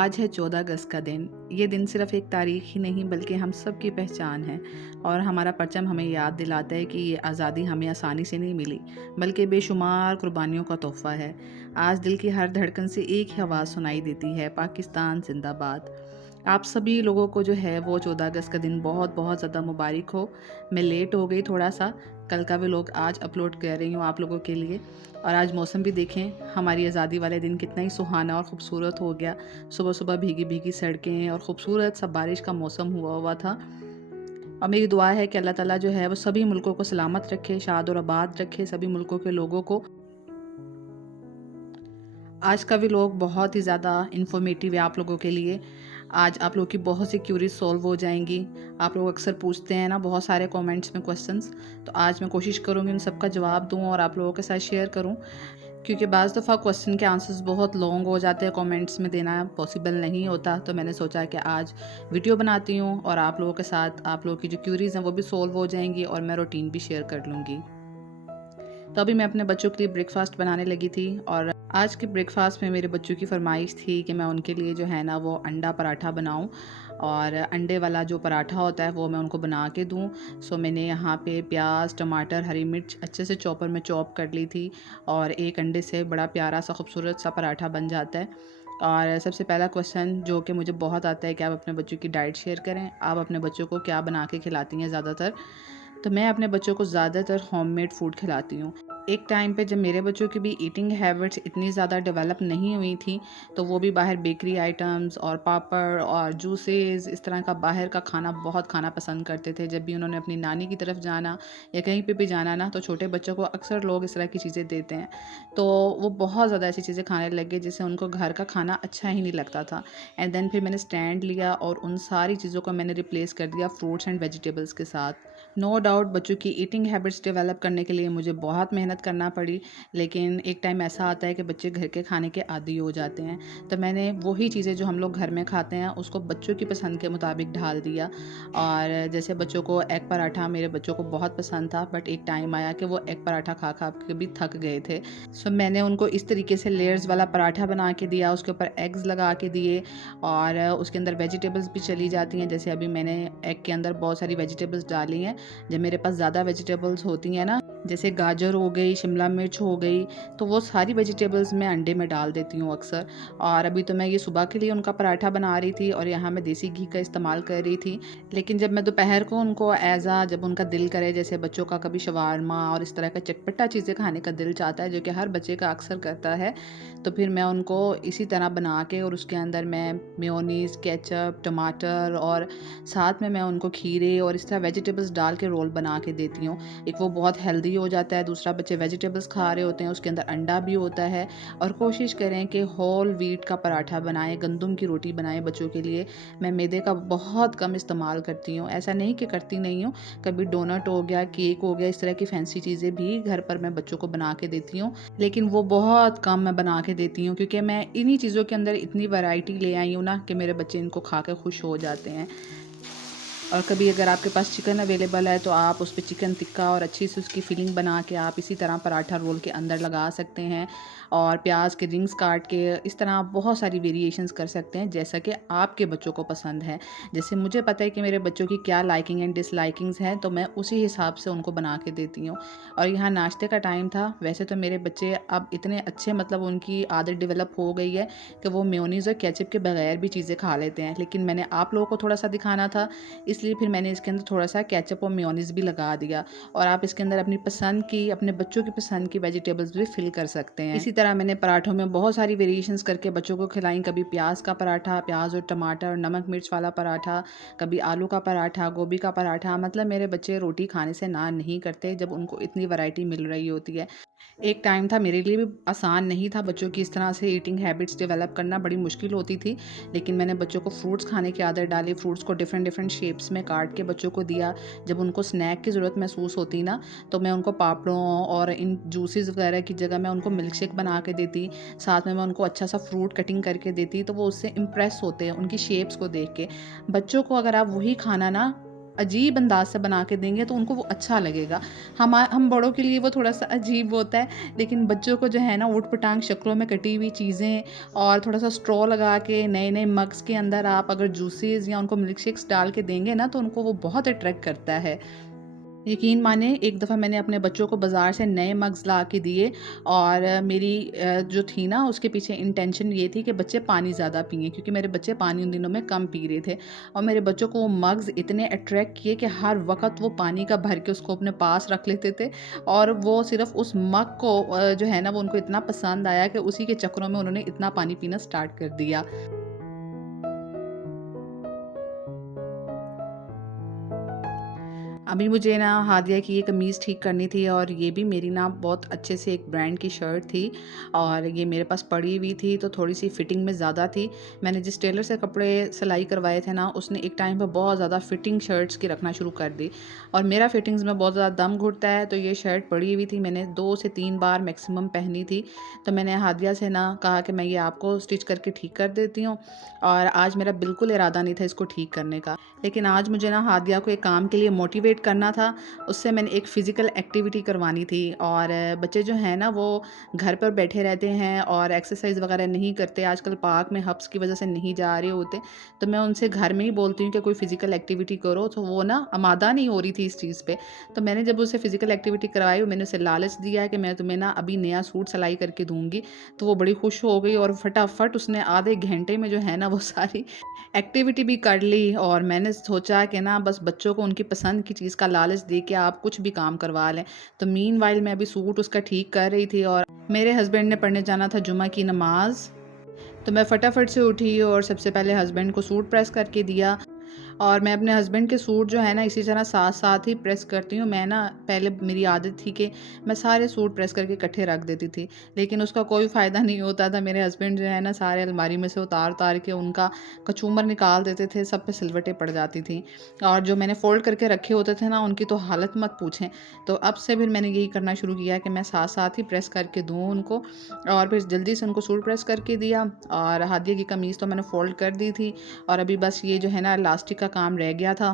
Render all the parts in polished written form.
आज है 14 अगस्त का दिन। ये दिन सिर्फ़ एक तारीख़ ही नहीं बल्कि हम सब की पहचान है और हमारा परचम हमें याद दिलाता है कि ये आज़ादी हमें आसानी से नहीं मिली बल्कि बेशुमार कुर्बानियों का तोहफ़ा है। आज दिल की हर धड़कन से एक ही आवाज़ सुनाई देती है, पाकिस्तान ज़िंदाबाद। आप सभी लोगों को जो है वो 14 अगस्त का दिन बहुत बहुत ज़्यादा मुबारक हो। मैं लेट हो गई थोड़ा-सा, कल का व्लॉग आज अपलोड कर रही हूँ आप लोगों के लिए। और आज मौसम भी देखें, हमारी आज़ादी वाले दिन कितना ही सुहाना और ख़ूबसूरत हो गया। सुबह-सुबह भीगी-भीगी सड़कें और ख़ूबसूरत सा बारिश का मौसम हुआ हुआ था। और मेरी दुआ है कि अल्लाह ताला जो है वो सभी मुल्कों को सलामत रखे, शाद और आबाद रखे सभी मुल्कों के लोगों को। आज का व्लॉग बहुत ही ज़्यादा इन्फॉर्मेटिव है आप लोगों के लिए। आज आप लोगों की बहुत सी क्यूरीज सॉल्व हो जाएंगी। आप लोग अक्सर पूछते हैं ना बहुत सारे कमेंट्स में क्वेश्चंस, तो आज मैं कोशिश करूँगी उन सबका जवाब दूँ और आप लोगों के साथ शेयर करूँ, क्योंकि बाज़ दफ़ा क्वेश्चन के आंसर्स बहुत लॉन्ग हो जाते हैं, कमेंट्स में देना पॉसिबल नहीं होता। तो मैंने सोचा कि आज वीडियो बनाती हूँ और आप लोगों के साथ आप लोगों की जो क्यूरीज़ हैं वो भी सॉल्व हो जाएंगी और मैं रूटीन भी शेयर कर लूँगी। तो अभी मैं अपने बच्चों के लिए ब्रेकफ़ास्ट बनाने लगी थी और आज के ब्रेकफ़ास्ट में मेरे बच्चों की फ़रमाइश थी कि मैं उनके लिए जो है ना वो अंडा पराठा बनाऊं और अंडे वाला जो पराठा होता है वो मैं उनको बना के दूं। सो मैंने यहाँ पे प्याज, टमाटर, हरी मिर्च अच्छे से चॉपर में चॉप कर ली थी और एक अंडे से बड़ा प्यारा सा खूबसूरत सा पराठा बन जाता है। और सबसे पहला क्वेश्चन जो कि मुझे बहुत आता है कि आप अपने बच्चों की डाइट शेयर करें, आप अपने बच्चों को क्या बना के खिलाती हैं ज़्यादातर। तो मैं अपने बच्चों को ज़्यादातर होममेड फूड खिलाती हूँ। एक टाइम पे जब मेरे बच्चों की भी ईटिंग हैबिट्स इतनी ज़्यादा डेवलप नहीं हुई थी, तो वो भी बाहर बेकरी आइटम्स और पापड़ और जूसेस इस तरह का बाहर का खाना बहुत खाना पसंद करते थे। जब भी उन्होंने अपनी नानी की तरफ जाना या कहीं पे भी जाना ना, तो छोटे बच्चों को अक्सर लोग इस तरह की चीज़ें देते हैं। तो वो बहुत ज़्यादा ऐसी चीज़ें खाने लग गए जिससे उनको घर का खाना अच्छा ही नहीं लगता था। एंड देन फिर मैंने स्टैंड लिया और उन सारी चीज़ों को मैंने रिप्लेस कर दिया फ्रूट्स एंड वेजिटेबल्स के साथ। नो डाउट बच्चों की ईटिंग हैबिट्स डेवलप करने के लिए मुझे बहुत मेहनत करना पड़ी, लेकिन एक टाइम ऐसा आता है कि बच्चे घर के खाने के आदी हो जाते हैं। तो मैंने वही चीज़ें जो हम लोग घर में खाते हैं उसको बच्चों की पसंद के मुताबिक ढाल दिया। और जैसे बच्चों को एग पराठा मेरे बच्चों को बहुत पसंद था, बट एक टाइम आया कि वो एग पराठा खा खा के भी थक गए थे। सो मैंने उनको इस तरीके से लेयर्स वाला पराठा बना के दिया, उसके ऊपर एग्स लगा के दिए और उसके अंदर वेजिटेबल्स भी चली जाती हैं। जैसे अभी मैंने एग के अंदर बहुत सारी वेजिटेबल्स डाली हैं। जब मेरे पास ज़्यादा वेजिटेबल्स होती हैं ना, जैसे गाजर हो गई, शिमला मिर्च हो गई, तो वो सारी वेजिटेबल्स मैं अंडे में डाल देती हूँ अक्सर। और अभी तो मैं ये सुबह के लिए उनका पराठा बना रही थी और यहाँ मैं देसी घी का इस्तेमाल कर रही थी। लेकिन जब मैं दोपहर को उनको जब उनका दिल करे, जैसे बच्चों का कभी शवारमा और इस तरह का चटपटा चीज़ें खाने का दिल चाहता है, जो कि हर बच्चे का अक्सर करता है, तो फिर मैं उनको इसी तरह बना के और उसके अंदर मैं मेयोनीज़, केचप, टमाटर और साथ में मैं उनको खीरे और इस तरह वेजिटेबल्स डाल के रोल बना के देती हूँ। एक वो बहुत हेल्दी हो जाता है, दूसरा बच्चे वेजिटेबल्स खा रहे होते हैं, उसके अंदर अंडा भी होता है। और कोशिश करें कि होल व्हीट का पराठा बनाएं, गंदम की रोटी बनाएं बच्चों के लिए। मैं मैदे का बहुत कम इस्तेमाल करती हूँ, ऐसा नहीं कि करती नहीं हूँ। कभी डोनट हो गया, केक हो गया, इस तरह की फैंसी चीज़ें भी घर पर मैं बच्चों को बना के देती हूँ, लेकिन वो बहुत कम मैं बना के देती हूँ, क्योंकि मैं इन्हीं चीज़ों के अंदर इतनी वैरायटी ले आई हूँ ना कि मेरे बच्चे इनको खा के खुश हो जाते हैं। और कभी अगर आपके पास चिकन अवेलेबल है तो आप उस पर चिकन टिक्का और अच्छी से उसकी फिलिंग बना के आप इसी तरह पराठा रोल के अंदर लगा सकते हैं और प्याज के रिंग्स काट के इस तरह आप बहुत सारी वेरिएशंस कर सकते हैं, जैसा कि आपके बच्चों को पसंद है। जैसे मुझे पता है कि मेरे बच्चों की क्या लाइकिंग एंड डिसलाइकिंग्स हैं, तो मैं उसी हिसाब से उनको बना के देती हूँ। और यहाँ नाश्ते का टाइम था। वैसे तो मेरे बच्चे अब इतने अच्छे, मतलब उनकी आदत डेवलप हो गई है कि वो मेयोनीज़ और केचप के बगैर भी चीज़ें खा लेते हैं, लेकिन मैंने आप लोगों को थोड़ा सा दिखाना था, इसलिए फिर मैंने इसके अंदर थोड़ा सा केचप और मेयोनीज़ भी लगा दिया। और आप इसके अंदर अपनी पसंद की, अपने बच्चों की पसंद की वेजिटेबल्स भी फिल कर सकते हैं। इसी तरह मैंने पराठों में बहुत सारी वेरिएशंस करके बच्चों को खिलाई। कभी प्याज का पराठा, प्याज और टमाटर और नमक मिर्च वाला पराठा, कभी आलू का पराठा, गोभी का पराठा। मतलब मेरे बच्चे रोटी खाने से ना नहीं करते जब उनको इतनी वैरायटी मिल रही होती है। एक टाइम था मेरे लिए भी आसान नहीं था बच्चों की इस तरह से ईटिंग हैबिट्स डेवलप करना, बड़ी मुश्किल होती थी। लेकिन मैंने बच्चों को फ्रूट्स खाने की आदत डाली, फ्रूट्स को डिफरेंट डिफरेंट शेप्स में काट के बच्चों को दिया। जब उनको स्नैक की ज़रूरत महसूस होती ना, तो मैं उनको पापड़ों और इन जूसेस वगैरह की जगह मैं उनको मिल्क शेक बना के देती। साथ में मैं उनको अच्छा सा फ्रूट कटिंग करके देती, तो वो उससे इम्प्रेस होते हैं उनकी शेप्स को देख के। बच्चों को अगर आप वही खाना ना अजीब अंदाज से बना के देंगे तो उनको वो अच्छा लगेगा। हम बड़ों के लिए वो थोड़ा-सा अजीब होता है, लेकिन बच्चों को जो है ना ऊट-पटांग शक्लों में कटी हुई चीज़ें और थोड़ा-सा स्ट्रॉ लगा के नए-नए मग्स के अंदर आप अगर जूसेस या उनको मिल्क शेक्स डाल के देंगे ना, तो उनको वो बहुत अट्रैक्ट करता है। यकीन माने एक दफ़ा मैंने अपने बच्चों को बाज़ार से नए मग्स ला के दिए और मेरी जो थी ना उसके पीछे इंटेंशन ये थी कि बच्चे पानी ज़्यादा पिएँ, क्योंकि मेरे बच्चे पानी उन दिनों में कम पी रहे थे। और मेरे बच्चों को वो मग्स इतने अट्रैक्ट किए कि हर वक़्त वो पानी का भर के उसको अपने पास रख लेते थे और वो सिर्फ़ उस मग को जो है ना वो उनको इतना पसंद आया कि उसी के चक्करों में उन्होंने इतना पानी पीना स्टार्ट कर दिया। अभी मुझे ना हादिया की ये कमीज़ ठीक करनी थी और ये भी मेरी ना बहुत अच्छे से एक ब्रांड की शर्ट थी और ये मेरे पास पड़ी हुई थी, तो थोड़ी-सी फिटिंग में ज़्यादा थी। मैंने जिस टेलर से कपड़े सिलाई करवाए थे ना, उसने एक टाइम पे बहुत ज़्यादा फिटिंग शर्ट्स की रखना शुरू कर दी और मेरा फिटिंग्स में बहुत ज़्यादा दम घुटता है, तो ये शर्ट पड़ी हुई थी। मैंने 2 से 3 बार मैक्सिमम पहनी थी, तो मैंने हादिया से ना कहा कि मैं ये आपको स्टिच करके ठीक कर देती हूँ और आज मेरा बिल्कुल इरादा नहीं था इसको ठीक करने का। लेकिन आज मुझे ना हादिया को एक काम के लिए मोटिवेट करना था, उससे मैंने एक फ़िज़िकल एक्टिविटी करवानी थी और बच्चे जो हैं ना वो घर पर बैठे रहते हैं और एक्सरसाइज़ वगैरह नहीं करते, आजकल पार्क में हब्स की वजह से नहीं जा रहे होते, तो मैं उनसे घर में ही बोलती हूँ कि कोई फ़िज़िकल एक्टिविटी करो, तो वो ना आमादा नहीं हो रही थी इस चीज़ पे। तो मैंने जब उसे फ़िज़िकल एक्टिविटी करवाई, मैंने उसे लालच दिया कि मैं तुम्हें ना अभी नया सूट सिलाई करके दूँगी, तो वो बड़ी खुश हो गई और फटाफट उसने आधे घंटे में जो है ना वो सारी एक्टिविटी भी कर ली और मैंने सोचा कि ना बस बच्चों को उनकी पसंद की चीज़ का लालच दे के आप कुछ भी काम करवा लें। तो मीनवाइल मैं अभी सूट उसका ठीक कर रही थी और मेरे हस्बैंड ने पढ़ने जाना था जुमा की नमाज़। तो मैं फटाफट से उठी और सबसे पहले हस्बैंड को सूट प्रेस करके दिया और मैं अपने हस्बैंड के सूट जो है ना इसी तरह साथ-साथ ही प्रेस करती हूँ। मैं ना पहले मेरी आदत थी कि मैं सारे सूट प्रेस करके इकट्ठे रख देती थी, लेकिन उसका कोई फ़ायदा नहीं होता था। मेरे हस्बैंड जो है ना सारे अलमारी में से उतार-उतार के उनका कचूमर निकाल देते थे, सब पे सिलवटें पड़ जाती थी और जो मैंने फ़ोल्ड करके रखे होते थे ना उनकी तो हालत मत पूछें। तो अब से फिर मैंने यही करना शुरू किया कि मैं साथ-साथ ही प्रेस करके दूँ उनको और फिर जल्दी से उनको सूट प्रेस करके दिया और हादिया की कमीज़ तो मैंने फ़ोल्ड कर दी थी और अभी बस ये जो है ना इलास्टिक का काम रह गया था,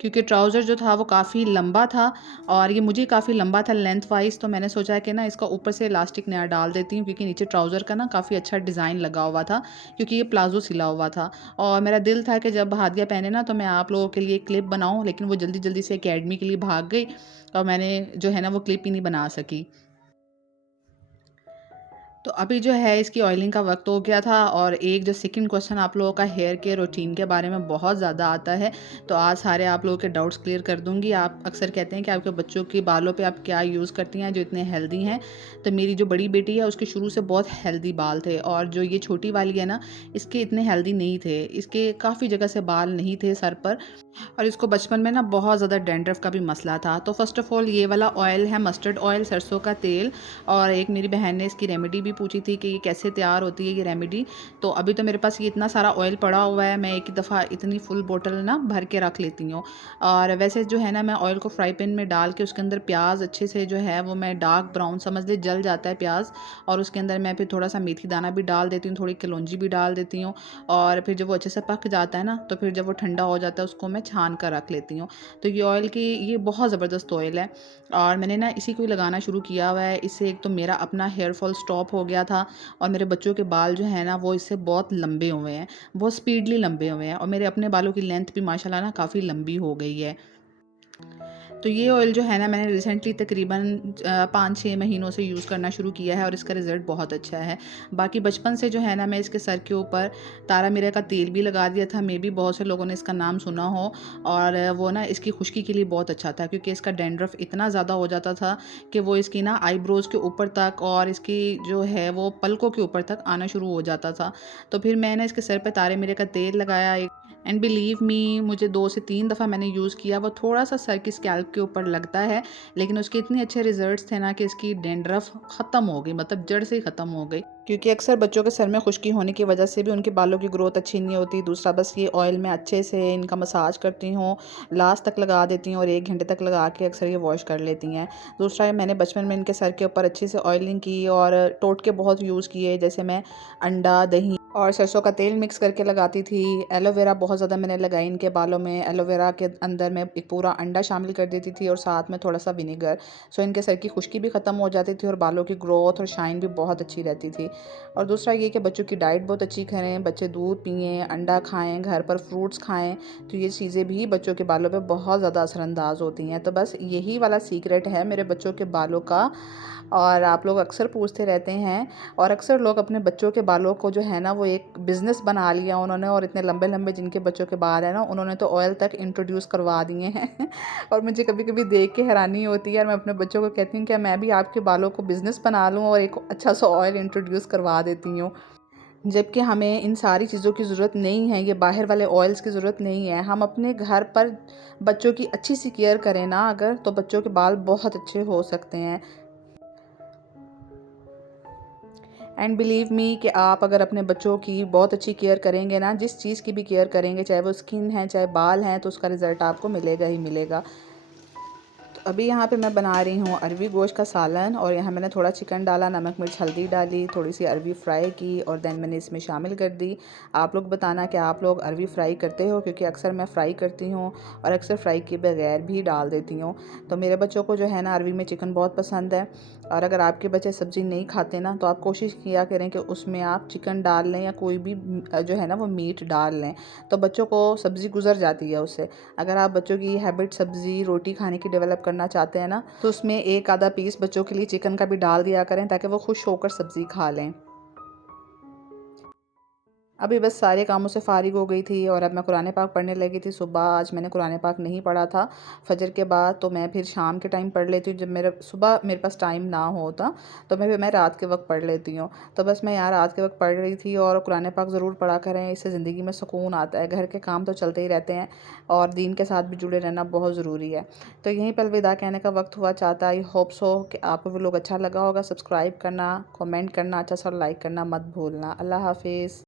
क्योंकि ट्राउज़र जो था वो काफ़ी लंबा था और ये मुझे काफ़ी लंबा था लेंथ वाइज़, तो मैंने सोचा कि ना इसका ऊपर से इलास्टिक नया डाल देती हूँ, क्योंकि नीचे ट्राउज़र का ना काफ़ी अच्छा डिज़ाइन लगा हुआ था, क्योंकि ये प्लाज़ो सिला हुआ था और मेरा दिल था कि जब हादिया पहने ना तो मैं आप लोगों के लिए एक क्लिप बनाऊँ, लेकिन वो जल्दी-जल्दी से अकेडमी के लिए भाग गई और मैंने जो है ना वो क्लिप ही नहीं बना सकी। तो अभी जो है इसकी ऑयलिंग का वक्त हो गया था और एक जो सेकंड क्वेश्चन आप लोगों का हेयर केयर रूटीन के बारे में बहुत ज़्यादा आता है, तो आज सारे आप लोगों के डाउट्स क्लियर कर दूंगी। आप अक्सर कहते हैं कि आपके बच्चों के बालों पे आप क्या यूज़ करती हैं जो इतने हेल्दी हैं। तो मेरी जो बड़ी बेटी है उसके शुरू से बहुत हेल्दी बाल थे और जो ये छोटी वाली है ना, इसके इतने हेल्दी नहीं थे, इसके काफ़ी जगह से बाल नहीं थे सर पर और इसको बचपन में ना बहुत ज़्यादा डैंड्रफ का भी मसला था। तो फ़र्स्ट ऑफ़ ऑल ये वाला ऑयल है मस्टर्ड ऑयल, सरसों का तेल। और एक मेरी बहन ने इसकी रेमेडी भी पूछी थी कि ये कैसे तैयार होती है ये रेमेडी। तो अभी तो मेरे पास ये इतना सारा ऑयल पड़ा हुआ है, मैं एक ही दफ़ा इतनी फुल बोतल ना भर के रख लेती हूँ। और वैसे जो है ना मैं ऑयल को फ्राई पैन में डाल के उसके अंदर प्याज अच्छे से जो है वो मैं डार्क ब्राउन समझ ले जल जाता है प्याज, और उसके अंदर मैं फिर थोड़ा सा मेथी दाना भी डाल देती हूँ, थोड़ी कलौंजी भी डाल देती हूँ और फिर जब वो अच्छे से पक जाता है ना तो फिर जब वो ठंडा हो जाता है उसको मैं छान कर रख लेती हूँ। तो ये ऑयल की ये बहुत ज़बरदस्त ऑयल है और मैंने ना इसी को ही लगाना शुरू किया हुआ है। इससे एक तो मेरा अपना हेयर फॉल स्टॉप हो गया था और मेरे बच्चों के बाल जो है ना वो इससे बहुत लंबे हुए हैं, बहुत स्पीडली लंबे हुए हैं और मेरे अपने बालों की लेंथ भी माशाल्लाह ना काफ़ी लंबी हो गई है। तो ये ऑयल जो है ना मैंने रिसेंटली तकरीबन 5-6 महीनों से यूज़ करना शुरू किया है और इसका रिज़ल्ट बहुत अच्छा है। बाकी बचपन से जो है ना मैं इसके सर के ऊपर तारा मीरा का तेल भी लगा दिया था, मे बी बहुत से लोगों ने इसका नाम सुना हो। और वो ना इसकी खुश्की के लिए बहुत अच्छा था, क्योंकि इसका डैंड्रफ इतना ज़्यादा हो जाता था कि वो इसकी ना आईब्रोज़ के ऊपर तक और इसकी जो है वो पलकों के ऊपर तक आना शुरू हो जाता था। तो फिर मैंने इसके सर पे तारे मीरे का तेल लगाया एंड बिलीव मी, मुझे 2 से 3 दफ़ा मैंने यूज़ किया, वो थोड़ा-सा सर की स्कैल्प के ऊपर लगता है, लेकिन उसके इतने अच्छे रिज़ल्ट्स थे ना कि इसकी डैंड्रफ ख़त्म हो गई, मतलब जड़ से ही ख़त्म हो गई। क्योंकि अक्सर बच्चों के सर में खुश्की होने की वजह से भी उनके बालों की ग्रोथ अच्छी नहीं होती। दूसरा बस ये ऑयल मैं अच्छे से इनका मसाज करती हूँ, लास्ट तक लगा देती हूँ और 1 घंटे तक लगा के अक्सर ये वॉश कर लेती हैं। दूसरा मैंने बचपन में इनके सर के ऊपर अच्छे से ऑयलिंग की और टोटके बहुत यूज़ किए, जैसे मैं अंडा, दही और सरसों का तेल मिक्स करके लगाती थी। एलोवेरा बहुत ज़्यादा मैंने लगाई इनके बालों में। एलोवेरा के अंदर मैं एक पूरा अंडा शामिल कर देती थी और साथ में थोड़ा सा विनेगर। सो इनके सर की खुश्की भी ख़त्म हो जाती थी और बालों की ग्रोथ और शाइन भी बहुत अच्छी रहती थी। और दूसरा ये कि बच्चों की डाइट बहुत अच्छी करें, बच्चे दूध पिएँ, अंडा खाएँ, घर पर फ्रूट्स खाएँ, तो ये चीज़ें भी बच्चों के बालों पे बहुत ज़्यादा असरअंदाज होती हैं। तो बस यही वाला सीक्रेट है मेरे बच्चों के बालों का। और आप लोग अक्सर पूछते रहते हैं, और अक्सर लोग अपने बच्चों के बालों को जो है ना वो एक बिज़नेस बना लिया उन्होंने, और इतने लंबे लंबे जिनके बच्चों के बाल हैं ना, उन्होंने तो ऑयल तक इंट्रोड्यूस करवा दिए हैं। और मुझे कभी कभी देख के हैरानी होती है, और मैं अपने बच्चों को कहती हूँ क्या मैं भी आपके बालों को बिज़नेस बना लूँ और एक अच्छा सा ऑयल इंट्रोड्यूस करवा देती हूँ। जबकि हमें इन सारी चीज़ों की ज़रूरत नहीं है, ये बाहर वाले ऑयल्स की ज़रूरत नहीं है। हम अपने घर पर बच्चों की अच्छी सी केयर करें ना अगर, तो बच्चों के बाल बहुत अच्छे हो सकते हैं। एंड बिलीव मी कि आप अगर अपने बच्चों की बहुत अच्छी केयर करेंगे ना, जिस चीज़ की भी केयर करेंगे, चाहे वो स्किन है चाहे बाल हैं, तो उसका रिज़ल्ट आपको मिलेगा ही मिलेगा। तो अभी यहाँ पे मैं बना रही हूँ अरवी गोश्त का सालन, और यहाँ मैंने थोड़ा चिकन डाला, नमक मिर्च हल्दी डाली, थोड़ी सी अरवी फ्राई की और देन मैंने इसमें शामिल कर दी। आप लोग बताना कि आप लोग अरवी फ्राई करते हो, क्योंकि अक्सर मैं फ्राई करती हूँ और अक्सर फ्राई किए बगैर भी डाल देती हूँ। तो मेरे बच्चों को जो है ना अरवी में चिकन बहुत पसंद है। और अगर आपके बच्चे सब्ज़ी नहीं खाते ना, तो आप कोशिश किया करें कि उसमें आप चिकन डाल लें या कोई भी जो है ना वो मीट डाल लें, तो बच्चों को सब्ज़ी गुजर जाती है उससे। अगर आप बच्चों की हैबिट सब्ज़ी रोटी खाने की डेवलप करना चाहते हैं ना, तो उसमें एक आधा पीस बच्चों के लिए चिकन का भी डाल दिया करें, ताकि वो खुश होकर सब्ज़ी खा लें। अभी बस सारे कामों से फ़ारिग हो गई थी और अब मैं कुरान पाक पढ़ने लगी थी। सुबह आज मैंने कुरान पाक नहीं पढ़ा था फ़जर के बाद, तो मैं फिर शाम के टाइम पढ़ लेती हूँ जब मेरे पास टाइम ना होता, तो मैं रात के वक्त पढ़ लेती हूँ। तो बस मैं यहाँ रात के वक्त पढ़ रही थी। और कुरान पाक ज़रूर पढ़ा करें, इससे ज़िंदगी में सुकून आता है। घर के काम तो चलते ही रहते हैं और दीन के साथ भी जुड़े रहना बहुत ज़रूरी है। तो यहीं पर अलविदा कहने का वक्त हुआ चाहता। आई होप सो कि आपको भी लोग अच्छा लगा होगा। सब्सक्राइब करना, कमेंट करना, अच्छा सा लाइक करना मत भूलना। अल्लाह हाफिज़।